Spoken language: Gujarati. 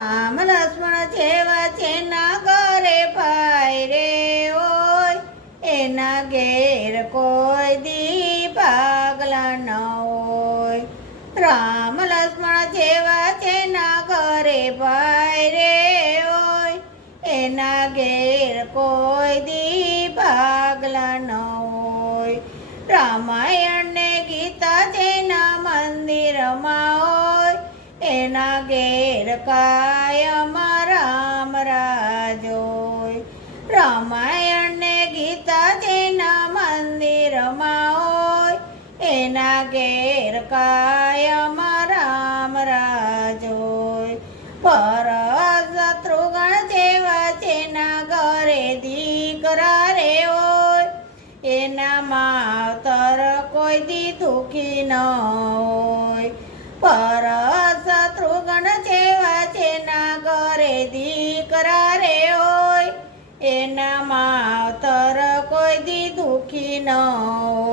રામ લક્ષ્મણ જેવા જેના ઘરે ભાઈ રે હોય એના ઘેર કોઈ દી પાગલા ન હોય. રામ લક્ષ્મણ જેવા જેના ઘરે ભાઈ રે હોય એના ઘેર કોઈ દી પાગલા ન હોય. રામાયણ ને ગીતા જેના મંદિરમાં હોય એના ઘેર કાયમ રામ રાજ હોય. રામાયણ ને ગીતા જેના મંદિરમાં હોય એના ઘેર કાયમ રામ રાજ હોય. પર શત્રુઘ્ન જેવા જેના ઘરે દીકરા રે હોય એના માવતર કોઈ દી દુખી ન હોય. પર શત્રુઘ્ન જેવા જેના ઘરે દીકરા રે હોય એના માવતર કોઈ દી દુખી ન હોય.